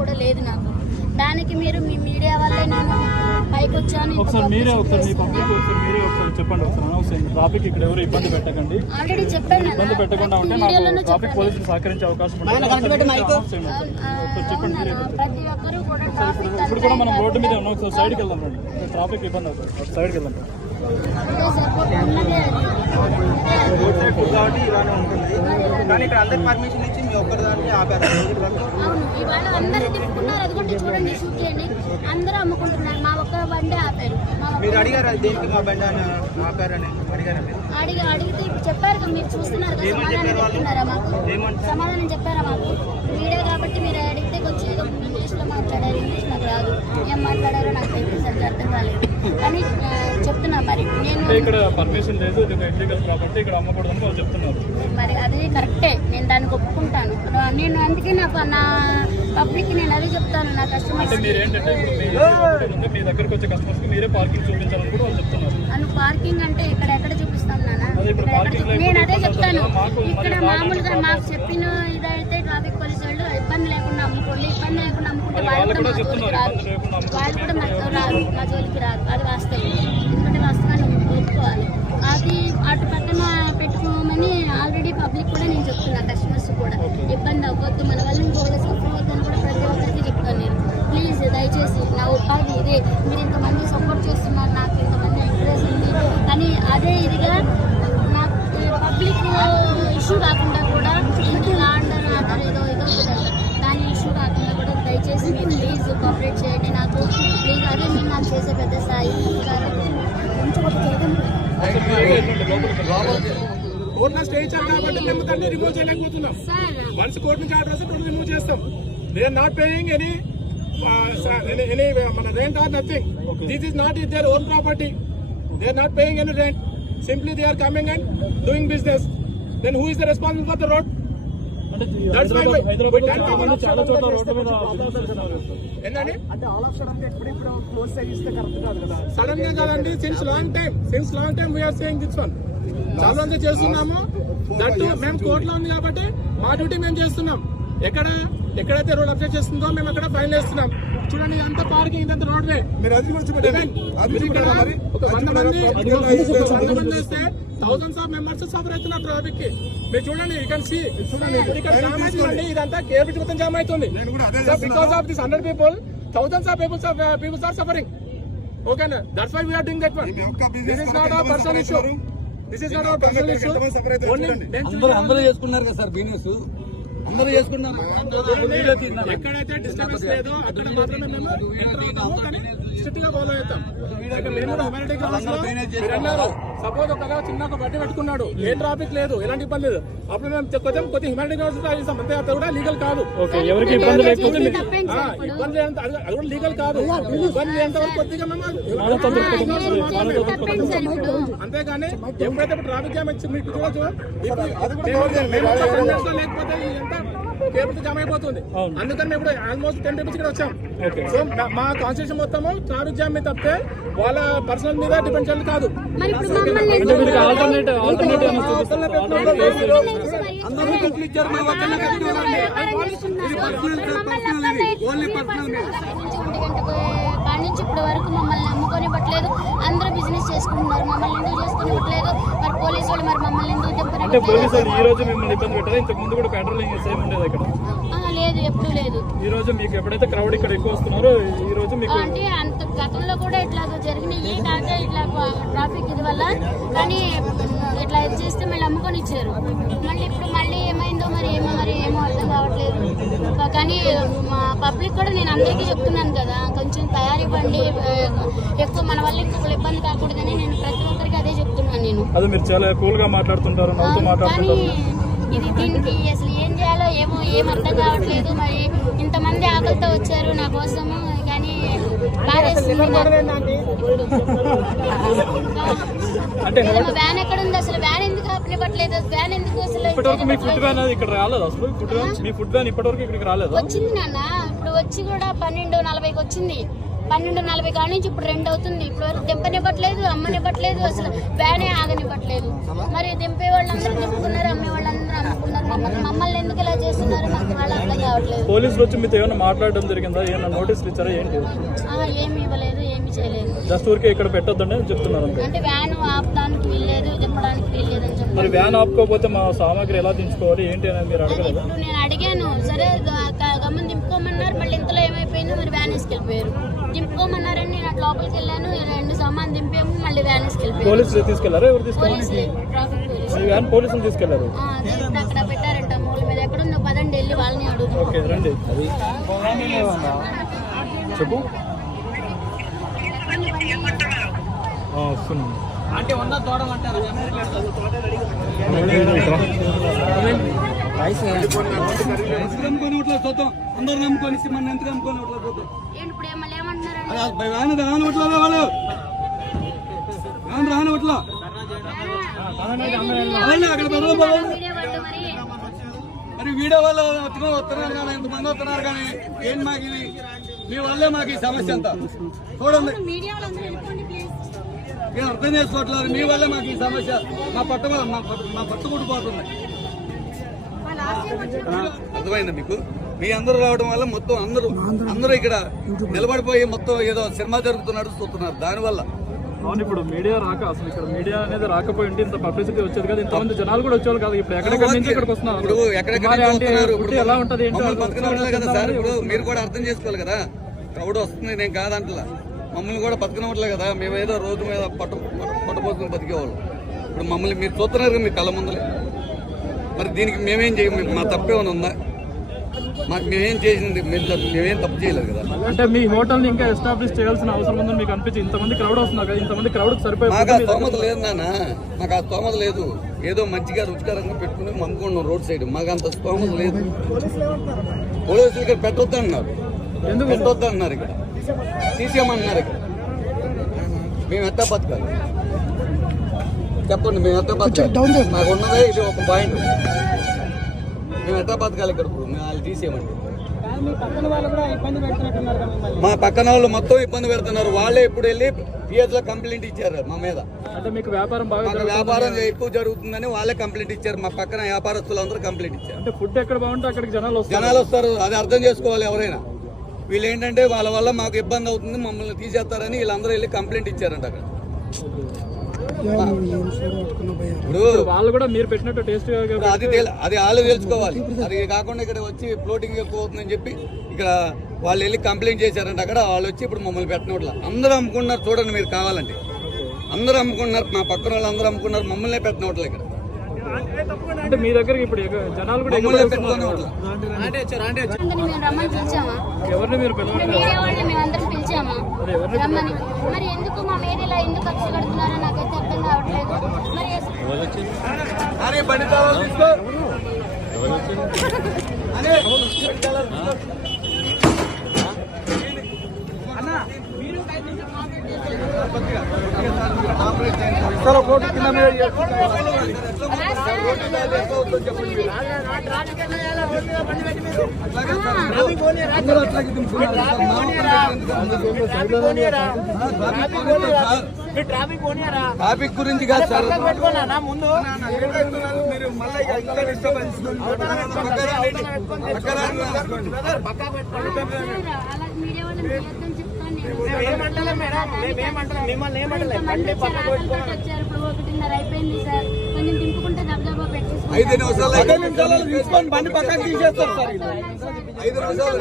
కూడా లేదు నాకు. దానికి మీరు మీ మీడియా వల్లే నేను పైకి వచ్చాను. ట్రాఫిక్ ఇక్కడ ఎవరు ఇబ్బంది పెట్టకండి, ఆల్రెడీ చెప్పాను. ఇబ్బంది పెట్టకుండా ఉంటే నాకు ట్రాఫిక్ పోలీసులు సహకరించే అవకాశం చెప్పండి. ప్రతి ఒక్కరు కూడా ఇప్పుడు కూడా మనం రోడ్డు మీద ఉన్నాం, ఒకసారి సైడ్కి వెళ్దాం రండి. ట్రాఫిక్ ఇబ్బంది అవుతుంది, సైడ్కి వెళ్దాం. కానీ ఇక్కడ అందరికి పర్మిషన్ ఇచ్చి మీ ఒక్కరి దాన్ని ఆపారు. అవును, ఇవాళ అందరూ తిప్పుకున్నారు. అదిగోండి చూడండి, షూట్ చేయండి. అందరూ అమ్ముకుంటున్నారు, మా ఒక్క బండి ఆపారు. మీరు అడిగారు దేనికి మా బండి అని ఆపారని అడిగితే ఇప్పుడు చెప్పారు కదా, మీరు చూస్తున్నారు కదా. సమాధానం చెప్తున్నారా మాకు? సమాధానం చెప్పారా మాకు? మీడియా కాబట్టి మీరు అడిగితే కొంచెం ఇంగ్లీష్లో మాట్లాడారు. ఇంగ్లీష్ నాకు రాదు, ఏం మాట్లాడారో నాకు తెలియదు, సరిగ్గా అర్థం కాలేదు. కానీ చెప్తున్నా మరి నేను ఇక్కడ పర్మిషన్ లేదు, ఇది ఇల్లీగల్ కాబట్టి ఇక్కడ అమ్మకూడదని వాళ్ళు చెప్తున్నారు. మరి అది కరెక్టే, నేను దానికి ఒప్పుకుంటాను. నేను అందుకే నా పబ్లిక్ నేను అదే చెప్తాను, నా కస్టమర్స్. మీరు ఏంటంటే మీ దగ్గరకు వచ్చే కస్టమర్స్ కి మీరే పార్కింగ్ చూపించాలని కూడా వాళ్ళు చెప్తున్నారు. అను పార్కింగ్ అంటే ఇక్కడ ఎక్కడ చూపిస్తాను నాన్న? నేను అదే చెప్తాను. ఇక్కడ మామూలుగా మాకు చెప్పిన ఇదైతే ట్రాఫిక్ పోలీసు వాళ్ళు ఇబ్బంది లేకుండా అమ్ముకోండి, ఇబ్బంది లేకుండా అమ్ముకుంటే వాళ్ళు కూడా మా జోలికి రాదు, మా జోలికి రాదు. అది వాస్తవం, ఎందుకంటే వాస్తవాన్ని ఒప్పుకోవాలి. అది అటు పక్కన పెట్టుకోమని ఆల్రెడీ పబ్లిక్ కూడా నేను చెప్తున్నా, కస్టమర్స్ కూడా ఇబ్బంది అవ్వద్దు, మన వల్ల ఇంకొకటి సఫర్ అవ్వద్దని కూడా ప్రతి ఒక్కరికి చెప్తాను నేను. ప్లీజ్ దయచేసి నా ఉపాధి ఇదే, మీరు ఇంతమంది సపోర్ట్ చేస్తున్నారు, నాకు ఇంతమంది ఎంకరేజ్ ఉంది. కానీ అదే ఇదిగా నాకు పబ్లిక్ ఇష్యూ కాకుండా కూడా ఆర్డర్ ఏదో దాని ఇష్యూ కాకుండా కూడా దయచేసి మీరు ప్లీజ్ కోఆపరేట్ చేయండి నాకు. ప్లీజ్ అదే మీరు నాకు చేసే పెద్ద స్థాయి కోర్టులో స్టే ఇచ్చారు కాబట్టి మేము దాన్ని రిమూవ్ చేయలేకపోతున్నాం. వన్స్ కోర్టు నుంచి ఆర్డర్ వస్తే కోర్టు రిమూవ్ చేస్తాం. They are not paying any మన rent or nothing. This is not is their own property. They are not paying any rent. Simply they are coming and doing business. Then who is the responsible for the road? Sudden గా కాదండి, since long time we are saying this one. చాలా రోజులు చేస్తున్నాము. That మేము కోర్టులో ఉంది కాబట్టి మా డ్యూటీ మేము చేస్తున్నాం. ఎక్కడైతే రోడ్ అబ్జెక్ట్ చేస్తుందో మేము అక్కడ ఫైన్ వేస్తున్నాం. చూడండి, ఇదంతా పార్కింగ్, ఇదంతా రోడ్ వే. ఒక 100 మంది వస్తే థౌసండ్స్ ఆఫ్ మెంబర్స్ సఫర్ అవుతున్నారు ట్రాఫిక్ కి. మీరు చూడండి, యూ కెన్ సీ. ఇక్కడ జామ్ అవుతుందండి, ఇదంతా కేబిట్ మొత్తం జామ్ అవుతుంది. Because of this 100 people, thousands of people are suffering. Okay, that's why we are doing that one. This is not our personal issue. అందరూ చేసుకున్నారు కదా సార్, బిజినెస్ అందరూ చేసుకున్నారు. ఎక్కడైతే డిస్టర్బెన్స్ లేదో అక్కడ మాత్రమే మేము ఎంటర్ అవుతాము, కానీ స్ట్రిక్ట్ గా ఫాలో అవుతాం. సపోజ్ ఒక చిన్న బట్టి పెట్టుకున్నాడు, ఏ ట్రాఫిక్ లేదు, ఎలాంటి ఇబ్బంది లేదు, అప్పుడు మేము కొంచెం హ్యూమానిటీ గ్రౌండ్స్ ఇస్తాం. అంతే, అది కూడా లీగల్ కాదు. ఎవరికి ఇబ్బంది లేకపోతే ఇబ్బంది అది కూడా లీగల్ కాదు. ఇబ్బంది ఎంత వరకు కొద్దిగా మేము అంతేగాని ఎప్పుడైతే ట్రాఫిక్ జామ్ వచ్చి మీకు చూడొచ్చు, లేకపోతే ఎంత కేబుల్ జామ్ అయిపోతుంది. అందుకని ఇప్పుడు ఆల్మోస్ట్ 10 people ఇక్కడ వచ్చాం. సో మా కాన్స్టిట్యూషన్ మొత్తము ట్రాఫిక్ జామ్ మీద తప్పితే వాళ్ళ పర్సనల్ మీద డిపెండ్ చేయాలి కాదు. నుంచి ఇప్పటి వరకు మమ్మల్ని నమ్ముకొని ఇవ్వట్లేదు. అందరూ బిజినెస్ చేసుకుంటున్నారు, మమ్మల్ని ఎందుకు చేసుకుని ఇవ్వట్లేదు? మరి పోలీసు వాళ్ళు మరి మమ్మల్ని ఎందుకు లేదు, ఎప్పుడు లేదు. ఈ రోజు మీకు ఎప్పుడైతే క్రౌడ్ ఇక్కడ ఎక్కువ వస్తున్నారో ఈ రోజు మీకు అంటే అంత గతంలో కూడా ఇట్లా జరిగినాయి. కాక ఇట్లా ట్రాఫిక్ ఇది వల్ల, కానీ ఇట్లా చేస్తే మళ్ళీ అమ్ముకొని ఇచ్చారు. మళ్ళీ ఇప్పుడు మళ్ళీ ఏమైందో మరి ఏమో అర్థం కావట్లేదు. కానీ మా పబ్లిక్ కూడా నేను అందరికీ చెప్తున్నాను కదా, కొంచెం తయారివ్వండి, ఎక్కువ మన వల్ల ఇంకొకరు ఇబ్బంది కాకూడదని నేను ప్రతి ఒక్కరికి అదే చెప్తున్నాను. నేను అదే మీరు చాలా కూల్ గా మాట్లాడుతుంటారు, కానీ ఇది దీనికి అసలు ఏం చేయాలో ఏం అర్థం కావట్లేదు. మరి ఇంతమంది ఆకలితో వచ్చారు నా కోసము, కానీ వ్యాన్ ఎక్కడ ఉంది? అసలు వ్యాన్ ఎందుకు ఆపనివ్వట్లేదు? వ్యాన్ ఎందుకు అసలు వచ్చింది నాన్న? ఇప్పుడు వచ్చి కూడా 12:40కి వచ్చింది. 12:40 కాడ నుంచి ఇప్పుడు 2 అవుతుంది. ఇప్పుడు వరకు దింపనివ్వట్లేదు, అమ్మనివ్వట్లేదు, అసలు వ్యానే ఆగనివ్వట్లేదు. మరి దింపే వాళ్ళందరూ దింపుకున్నారు, అమ్మే వాళ్ళందరూ అమ్ముకున్నారు. మమ్మల్ని ఎందుకు ఇలా చేస్తున్నారు మాకు వాళ్ళు అర్థం కావట్లేదు. పోలీసులు వచ్చి మీతో ఏమైనా మాట్లాడడం జరిగిందా? ఏమైనా నోటీసులు ఇచ్చారా? ఏంటి? ఏమి ఇవ్వలేదు, ఏమి చేయలేదు. జస్ట్ ఊరికే ఇక్కడ పెట్టొద్దని చెప్తున్నారు. అంటే వ్యాన్ ఆపడానికి వీల్లేదు, దింపడానికి వీల్లేదు అని చెప్పారు. మరి వ్యాన్ ఆపుకోకపోతే మా సామాగ్రి ఎలా దించుకోవాలి ఏంటి అనేది మీరు అడగలేదు? ఇప్పుడు నేను అడిగాను, సరే గమ్మని దింపుకోమన్నారు. మళ్ళీ ఇంతలో ఏమైపోయిందో మరి వ్యాన్ వేసుకెళ్ళిపోయారు. దింపుకోమన్నారని నేను అటు లోపలికి వెళ్ళాను, 2 సామాన్ దింపాము, మళ్ళీ వ్యాన్ వేసుకెళ్ళిపోయారు. పోలీసులు తీసుకెళ్లారా? ఎవరు తీసుకెళ్ళారు? Traffic police. వ్యాన్ పోలీసులు తీసుకెళ్లారు. అక్కడ పెట్టారంట మూల మీద. ఎక్కడుందో పదండి వెళ్ళి వాళ్ళని అడుగుతాం. ఓకే రండి. చెప్పు. వస్తున్నాను. అంటే ఉన్న తోడమంటారు నమ్ముకొని ఇట్లా చూద్దాం. అందరు నమ్ముకొని మన ఎంత నమ్ముకొని ఇట్లా చూద్దాం. ఏంటి ఇప్పుడు మళ్ళీ ఏమంటున్నారండి? రానవట్లా వాళ్ళు రానవట్లా అక్కడ మీడియా వాళ్ళు మరి మరి వీడియో వాళ్ళు వస్తున్నారు కానీ ఎంతమంది వస్తున్నారు కానీ ఏం మాకు ఇది మీ వల్లే మాకు ఈ సమస్య అంతా చూడండి. మీడియా వాళ్ళందరూ వెళ్ళిపోండి ప్లీజ్. ఏం అర్థం చేసుకోవట్లేదు. మీ వల్లే మాకు ఈ సమస్య. మా పట్టు కుడిపోతుంది. అర్థమైందా మీకు? మీ అందరూ రావడం వల్ల మొత్తం అందరూ ఇక్కడ నిలబడిపోయి మొత్తం ఏదో సినిమా జరుగుతున్నట్టు చూస్తున్నారు. దానివల్ల అవును, ఇప్పుడు మీడియా రాక అసలు ఇక్కడ మీడియా అనేది రాకపోయి ఉంటే ఇంత పబ్లిసిటీ వచ్చేది కదా, ఇంతమంది జనాలు కూడా వచ్చేవాళ్ళు కదా. ఇప్పుడు ఎక్కడెక్కడ నుంచి ఇక్కడికి వస్తున్నారు. ఇప్పుడు ఎక్కడెక్కడ ఎలా ఉంటది బతకనట్లే కదా సార్. ఇప్పుడు మీరు కూడా అర్థం చేసుకోవాలి కదా. క్రౌడ్ వస్తుంది, నేను కాదంటలా. మమ్మల్ని కూడా బతకనట్లే కదా. మేమేదో రోడ్డు మీద పట్టపోసుకుని బతికేవాళ్ళు. ఇప్పుడు మమ్మల్ని మీరు చూస్తున్నారు కదా మీ కళ్ళ ముందలే. మరి దీనికి మేమేం చేయము? మా తప్పేమైనా ఉందా? మేమేం చేసింది? మేమేం తప్పు చేయలేదు కదా. అంటే మీ హోటల్ ఇంకా ఎస్టాబ్లిష్ చేయాల్సిన అవసరం ఉందని మీకు అనిపించి ఇంతమంది క్రౌడ్ వస్తున్నారు కదా, ఇంతమంది క్రౌడ్ సరిపోయి మాకు ఆ స్తోమత లేదు నాన్న. మాకు ఆ స్తోమత లేదు. ఏదో మంచిగా రుచికరంగా పెట్టుకుని అమ్ముకున్నాం రోడ్ సైడ్. మాకు అంత స్తోమత లేదు. పోలీసులు ఇక్కడ పెట్టొద్దు అన్నారు. ఎందుకు పెట్టొద్దు అన్నారు? ఇక్కడ తీసేయమన్నారు. ఇక్కడ మేము ఎట్టా బతకాలి చెప్పండి? మేము ఎట్టా బతకాలి? మాకు ఉన్నదే ఇది ఒక పాయింట్. మేము ఎట్టా బతకాలి ఇక్కడ? ఇప్పుడు మేము వాళ్ళు తీసేయమండి. మా పక్కన వాళ్ళు మొత్తం ఇబ్బంది పెడుతున్నారు. వాళ్ళే ఇప్పుడు వెళ్ళి పిఎస్ లో కంప్లైంట్ ఇచ్చారు మా మీద. అంటే మీకు వ్యాపారం బాగా వ్యాపారం ఎక్కువ జరుగుతుందని వాళ్ళే కంప్లైంట్ ఇచ్చారు. మా పక్కన వ్యాపారస్తులు అందరూ కంప్లైంట్ ఇచ్చారు. అంటే ఫుడ్ ఎక్కడ బాగుంటే అక్కడికి జనాలు వస్తారు. అది అర్థం చేసుకోవాలి ఎవరైనా. వీళ్ళు ఏంటంటే వాళ్ళ వల్ల మాకు ఇబ్బంది అవుతుంది, మమ్మల్ని తీసేస్తారని వీళ్ళందరూ వెళ్ళి కంప్లైంట్ ఇచ్చారంట అక్కడ. ఇప్పుడు వాళ్ళు కూడా మీరు పెట్టినట్టు టేస్ట్ అది వాళ్ళు తెలుసుకోవాలి. అది కాకుండా ఇక్కడ వచ్చి ఫ్లోటింగ్ ఎక్కువ అవుతుందని చెప్పి ఇక్కడ వాళ్ళు వెళ్ళి కంప్లైంట్ చేశారంట అక్కడ. వాళ్ళు వచ్చి ఇప్పుడు మమ్మల్ని పెట్టినట్ల అందరూ అమ్ముకున్నారు. చూడండి మీరు కావాలంటే అందరూ అమ్ముకున్నారు. మా పక్కన వాళ్ళు అందరూ అమ్ముకున్నారు. మమ్మల్ని పెట్టినట్ల ఇక్కడ. అంటే మీ దగ్గరికి ఇప్పుడు జనాలు కూడా రమ్మని పిలిచామా? ఎవరిని మీరు మీడియా వాళ్ళని మేమందరం పిలిచామా రమ్మని? మరి ఎందుకు మా మీద ఇలా ఎందుకు కక్ష కడుతున్నారో నాకైతే అర్థం కావట్లేదు. ట్రాఫిక్ గురించి కాదు సార్. ముందు మీడియా వాళ్ళని వచ్చారు. ఇప్పుడు 1:30 అయిపోయింది సార్. కొంచెం దింపుకుంటే దబ్దబా పెట్టేసి 5 నిమిషాలు బండి పక్కన తీసేస్తారు సార్. 5 నిమిషాలు